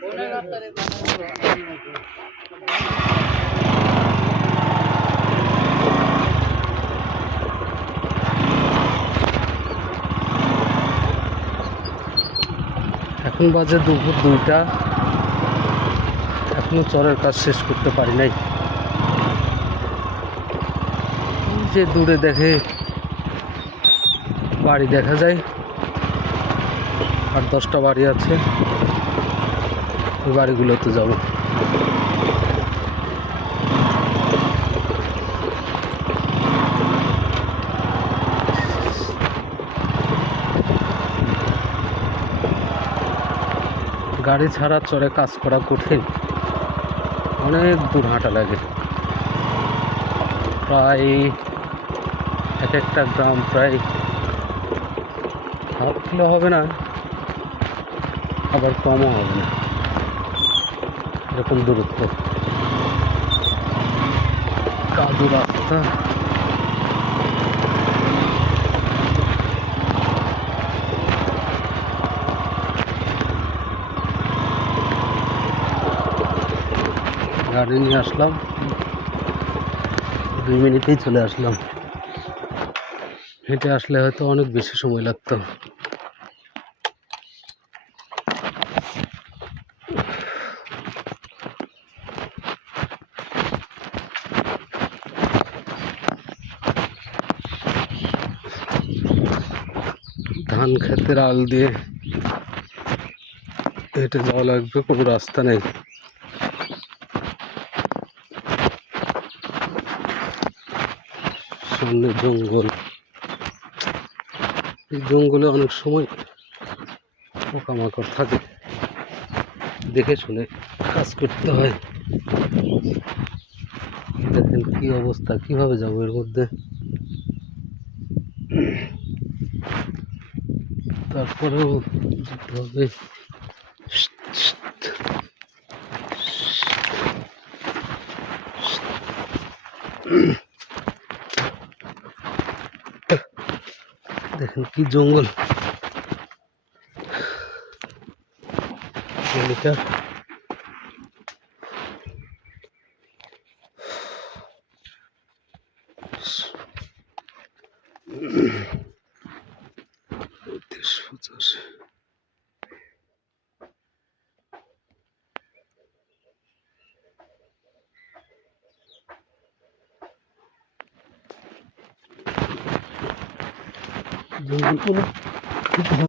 এখন বাজে দুপুর 2টা, এখনো চরের কাজ শেষ করতে পারি নাই। যে দূরে দেখে বাড়ি দেখা যায়, আর 10টা বাড়ি আছে, ওই বাড়িগুলোতে যাব। গাড়ি ছাড়া চরে কাজ করা কঠিন, অনেক দূর হাঁটা লাগে। প্রায় এক একটা গ্রাম প্রায় 1/2 কিলো হবে না, আবার কমও হবে না, এরকম দূরত্ব। কাদু রাস্তা, গাড়ি নিয়ে আসলাম, 2 মিনিটেই চলে আসলাম। হেঁটে আসলে হয়তো অনেক বেশি সময় লাগতো। ধান ক্ষেতের আল দিয়ে হেঁটে যাওয়া লাগবে, কোনো রাস্তা নেই। সামনে জঙ্গল, এই জঙ্গলে অনেক সময় পোকামাকড় থাকে, দেখে শুনে কাজ করতে হয়। দেখেন কি অবস্থা, কিভাবে যাবো এর মধ্যে। তারপরেও যেতে হবে। দেখেন কি জঙ্গল, জঙ্গল